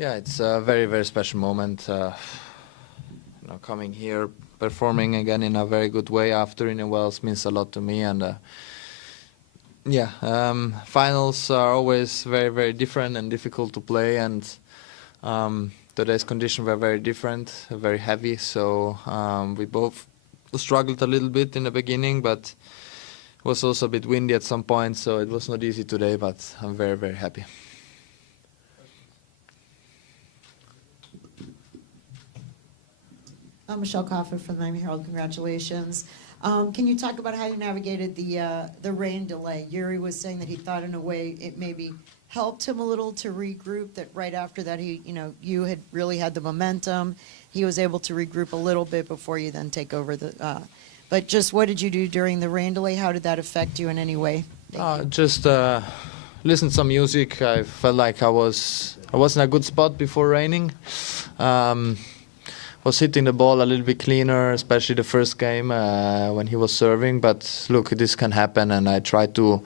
Yeah, it's a very, very special moment. Coming here, performing again in a very good way after in Wales means a lot to me. And finals are always very, very different and difficult to play. And today's conditions were very different, very heavy. So we both struggled a little bit in the beginning, but it was also a bit windy at some point. So it was not easy today, but I'm very, very happy. Michelle Coffin from the Miami Herald. Congratulations. Can you talk about how you navigated the rain delay? Yuri was saying that he thought in a way it maybe helped him a little to regroup, that right after that you had really had the momentum. He was able to regroup a little bit before you then take over but just what did you do during the rain delay? How did that affect you in any way? Just listen to some music. I felt like I was in a good spot before raining. Was hitting the ball a little bit cleaner, especially the first game when he was serving. But look, this can happen, and I try to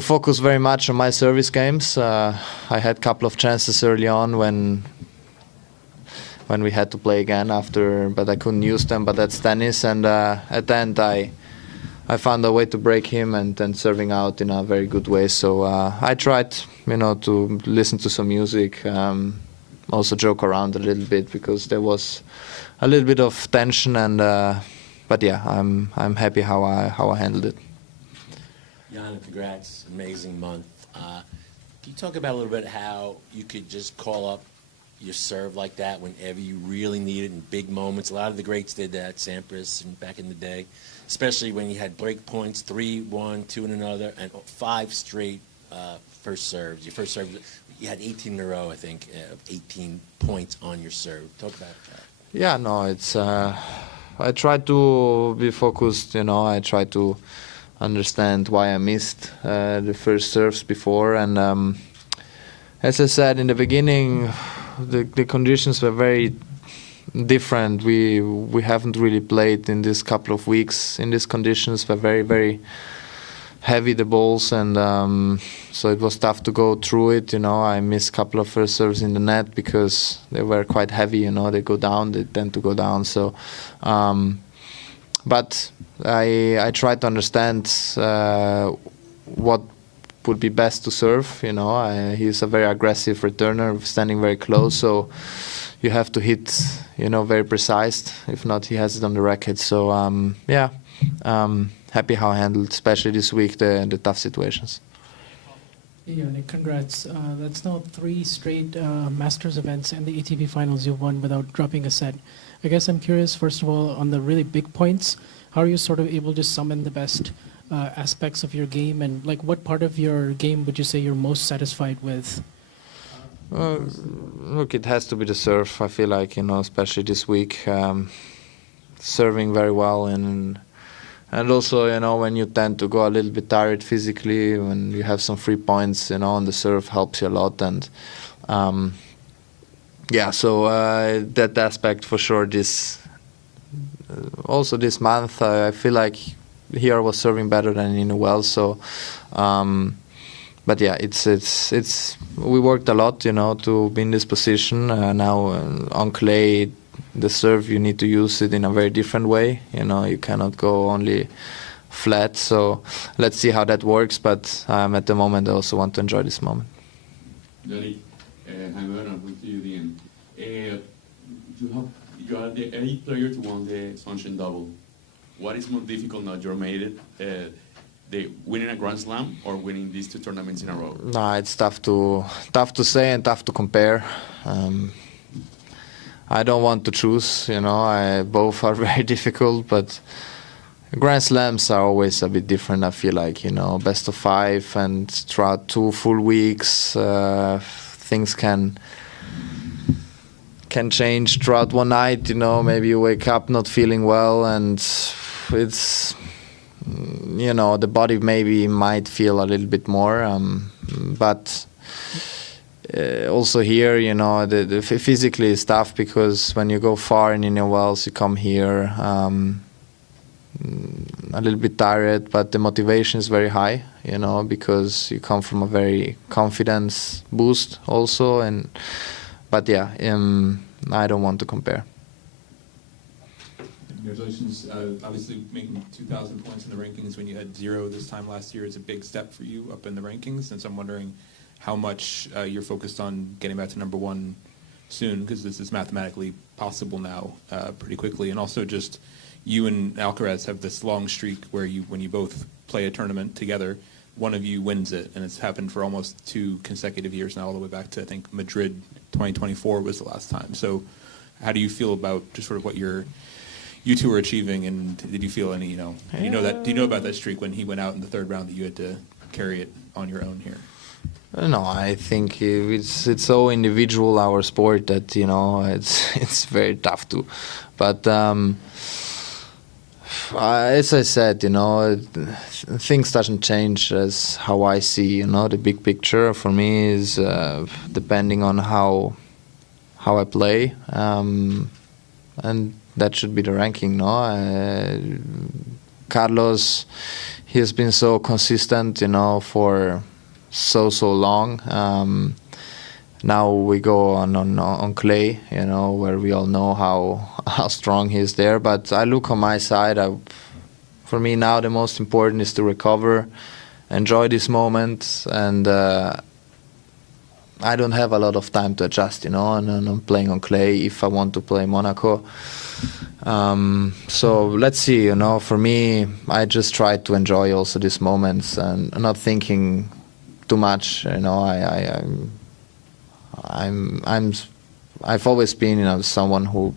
focus very much on my service games. I had a couple of chances early on when we had to play again after, but I couldn't use them. But that's tennis, and at the end I found a way to break him and then serving out in a very good way. So I tried, to listen to some music. Also joke around a little bit because there was a little bit of tension, and but yeah, I'm happy how I handled it. Jan, congrats, amazing month. Can you talk about a little bit how you could just call up your serve like that whenever you really need it in big moments? A lot of the greats did that, Sampras and back in the day, especially when you had break points, 3-1, 2 in another, and 5 straight first serves. Your first serve. You had 18 in a row, I think, 18 points on your serve. Talk about that. Yeah, no, it's. I try to be focused. I try to understand why I missed the first serves before, and as I said in the beginning, the conditions were very different. We haven't really played in this couple of weeks in these conditions. Were very, very heavy, the balls, and so it was tough to go through it. I missed a couple of first serves in the net because they were quite heavy. They go down, they tend to go down. So, but I try to understand what would be best to serve. He's a very aggressive returner, standing very close. So you have to hit, very precise. If not, he has it on the racket. So happy how I handled, especially this week, the tough situations. Yeah, Nick, congrats. That's now 3 straight Masters events and the ATP finals you've won without dropping a set. I guess I'm curious, first of all, on the really big points, how are you sort of able to summon the best aspects of your game, and what part of your game would you say you're most satisfied with? Look, it has to be the serve. I feel like, especially this week, serving very well, and also, when you tend to go a little bit tired physically, when you have some free points, on the serve helps you a lot. And so that aspect for sure. Also this month, I feel like here I was serving better than in Wales. So, but yeah, it's we worked a lot, to be in this position. Now on clay, the serve, you need to use it in a very different way. You cannot go only flat. So let's see how that works. But at the moment, I also want to enjoy this moment. Johnny, I'm going to put you in. You are the 8th player to win the Sunshine Double. What is more difficult now? You made it. The winning a Grand Slam or winning these 2 tournaments in a row? No, it's tough to say and tough to compare. I don't want to choose, both are very difficult, but Grand Slams are always a bit different, I feel like, best of 5, and throughout 2 full weeks, things can change throughout one night, maybe you wake up not feeling well, and it's, the body maybe might feel a little bit more, but also here, the physically is tough because when you go far in Indian Wells, you come here, a little bit tired, but the motivation is very high, you know, because you come from a very confidence boost also. But yeah, I don't want to compare. Congratulations. Obviously, making 2,000 points in the rankings when you had 0 this time last year is a big step for you up in the rankings. And so I'm wondering how much you're focused on getting back to number 1 soon, because this is mathematically possible now pretty quickly. And also just you and Alcaraz have this long streak where when you both play a tournament together, one of you wins it. And it's happened for almost 2 consecutive years now, all the way back to, I think, Madrid 2024 was the last time. So how do you feel about just sort of what you two were achieving, and did you feel any, do you know about that streak when he went out in the 3rd round that you had to carry it on your own here? No, I think it's so individual, our sport, that it's very tough to. But as I said, things doesn't change as how I see, the big picture. For me is depending on how I play, and that should be the ranking, no? Carlos, he has been so consistent, for so long. Now we go on clay, where we all know how strong he is there. But I look on my side. For me now, the most important is to recover, enjoy this moment, and I don't have a lot of time to adjust, and I'm playing on clay if I want to play Monaco. So let's see, for me, I just try to enjoy also these moments and not thinking too much. I've always been, someone who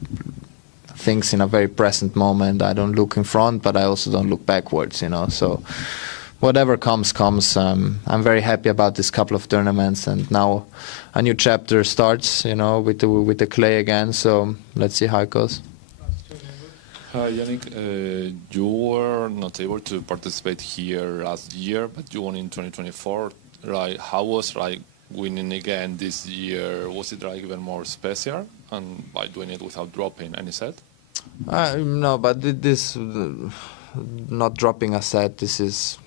thinks in a very present moment. I don't look in front, but I also don't look backwards, So whatever comes. I'm very happy about this couple of tournaments, and now a new chapter starts, with the clay again. So let's see how it goes. Hi, Yannick. You were not able to participate here last year, but you won in 2024. Right? How was winning again this year? Was it even more special, and by doing it without dropping any set? No, but this not dropping a set. This is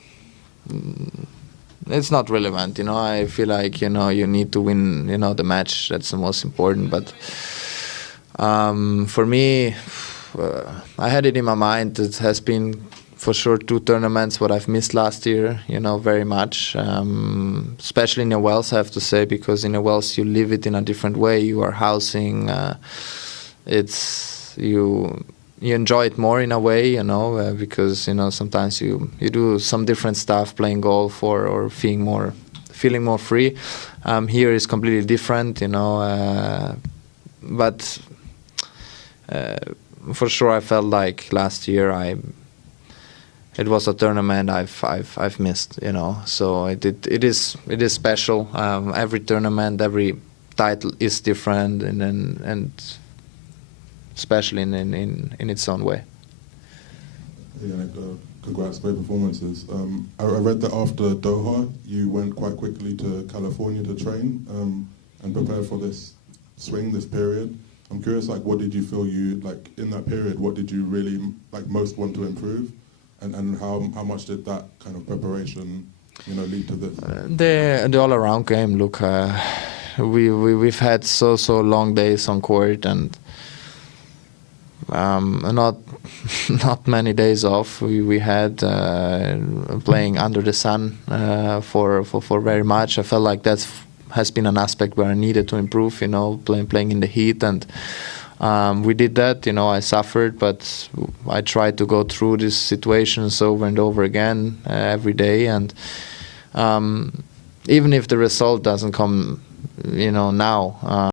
it's not relevant. I feel like you need to win. The match. That's the most important. But for me. I had it in my mind. It has been for sure 2 tournaments what I've missed last year, very much. Especially in the Wells, I have to say, because in the Wells you live it in a different way. You are housing. You enjoy it more in a way, because sometimes you do some different stuff, playing golf or feeling more free. Here is completely different, but. For sure, I felt like last year it was a tournament I've missed, So it is special. Every tournament, every title is different, and special in its own way. Yeah, congrats, great performances. I read that after Doha, you went quite quickly to California to train and prepare for this period. I'm curious, what did you feel in that period? What did you really most want to improve, and how much did that kind of preparation, lead to this? The all-around game. Look, we've had so long days on court, and not many days off. We had playing under the sun for very much. I felt like that's has been an aspect where I needed to improve, playing in the heat, and we did that. I suffered, but I tried to go through these situations over and over again every day, and even if the result doesn't come, now.